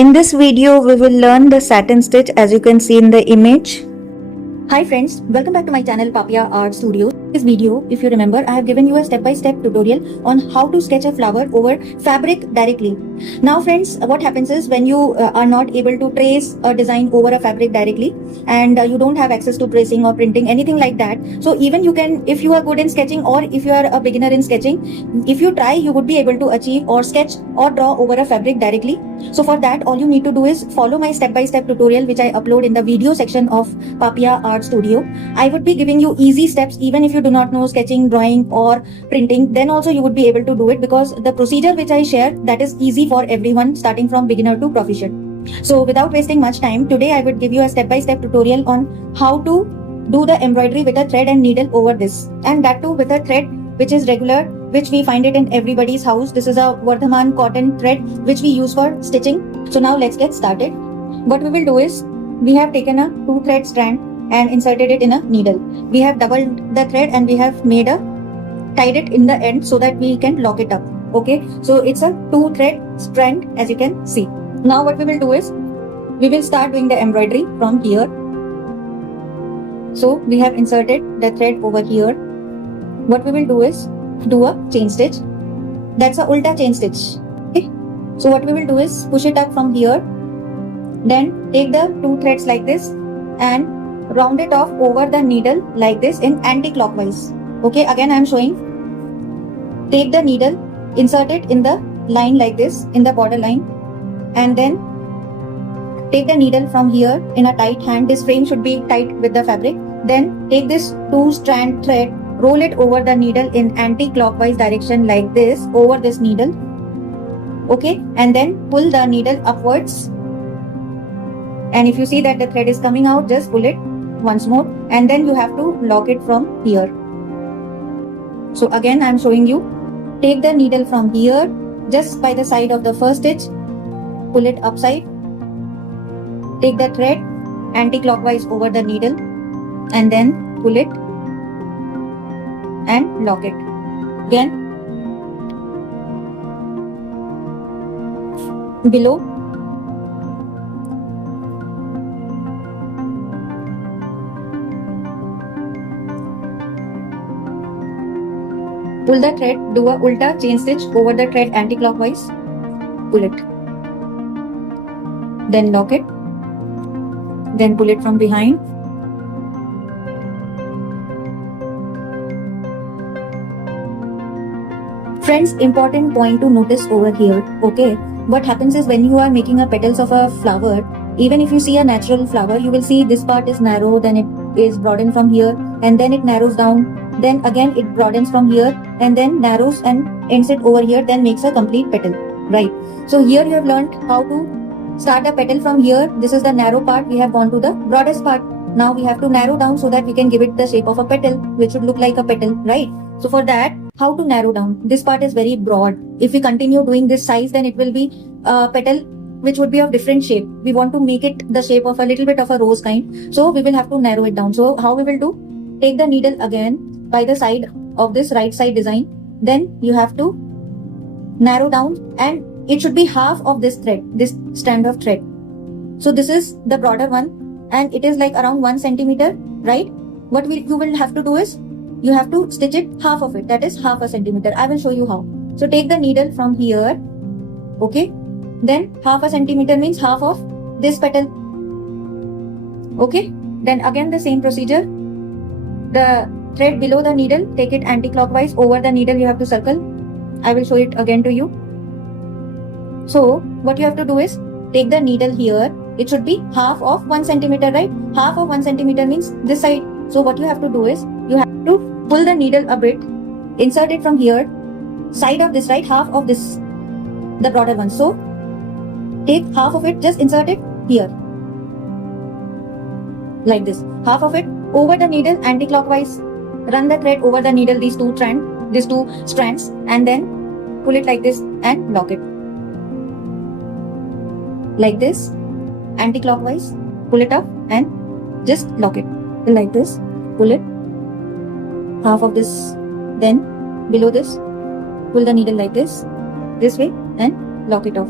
In this video, we will learn the satin stitch as you can see in the image. Hi friends, welcome back to my channel Papia Art Studio. In this video, if you remember, I have given you a step-by-step tutorial on how to sketch a flower over fabric directly. Now friends, what happens is when you are not able to trace a design over a fabric directly and you don't have access to tracing or printing, anything like that. So even you can, if you are good in sketching or if you are a beginner in sketching, if you try, you would be able to achieve or sketch or draw over a fabric directly. So for that, all you need to do is follow my step-by-step tutorial which I upload in the video section of Papia Art Studio. I would be giving you easy steps even if you do not know sketching, drawing or printing, then also you would be able to do it because the procedure which I share, that is easy for everyone starting from beginner to proficient. So without wasting much time, today I would give you a step-by-step tutorial on how to do the embroidery with a thread and needle over this, and that too with a thread which is regular, which we find it in everybody's house. This is a Vardhaman cotton thread which we use for stitching. So now let's get started. What we will do is, we have taken a 2-thread strand and inserted it in a needle. We have doubled the thread and we have tied it in the end so that we can lock it up. Okay, so it's a 2-thread strand as you can see. Now what we will do is, we will start doing the embroidery from here. So we have inserted the thread over here. What we will do is, do a chain stitch. That's a ulta chain stitch. Okay, so what we will do is push it up from here, then take the 2 threads like this and round it off over the needle like this in anti-clockwise. Okay, again I am showing. Take the needle, insert it in the line like this, in the border line, and then take the needle from here in a tight hand. This frame should be tight with the fabric. Then take this 2-strand thread, roll it over the needle in anti-clockwise direction like this over this needle. Okay, and then pull the needle upwards. And if you see that the thread is coming out, just pull it once more, and then you have to lock it from here. So again I am showing you. Take the needle from here, just by the side of the first stitch, pull it upside, take the thread anti-clockwise over the needle, and then pull it and lock it. Again, below, pull the thread, do a ulta chain stitch over the thread anti-clockwise, pull it, then lock it, then pull it from behind, friends. Important point to notice over here. Okay, what happens is when you are making a petals of a flower, even if you see a natural flower, you will see this part is narrow, then it is broadened from here, and then it narrows down, then again it broadens from here, and then narrows and ends it over here, then makes a complete petal, right? So here you have learned how to start a petal from here. This is the narrow part, we have gone to the broadest part. Now we have to narrow down so that we can give it the shape of a petal, which should look like a petal, right? So for that, how to narrow down? This part is very broad. If we continue doing this size, then it will be a petal which would be of different shape. We want to make it the shape of a little bit of a rose kind. So we will have to narrow it down. So how we will do? Take the needle again by the side of this right side design. Then you have to narrow down, and it should be half of this thread, this strand of thread. So this is the broader one, and it is like around 1 centimeter, right? What you will have to do is, you have to stitch it half of it, that is half a centimeter. I will show you how. So take the needle from here, okay, then half a centimeter means half of this petal. Okay, then again the same procedure. The thread below the needle, take it anti-clockwise over the needle, you have to circle. I will show it again to you. So what you have to do is, take the needle here, it should be half of 1 centimeter, right? Half of 1 centimeter means this side. So what you have to do is, you have to pull the needle a bit, insert it from here, side of this, right? Half of this, the broader one. So take half of it, just insert it here, like this. Half of it over the needle anti-clockwise, run the thread over the needle, these two strands, and then pull it like this and lock it. Like this, anti-clockwise, pull it up and just lock it. Like this, pull it, half of this, then below this, pull the needle like this way and lock it off.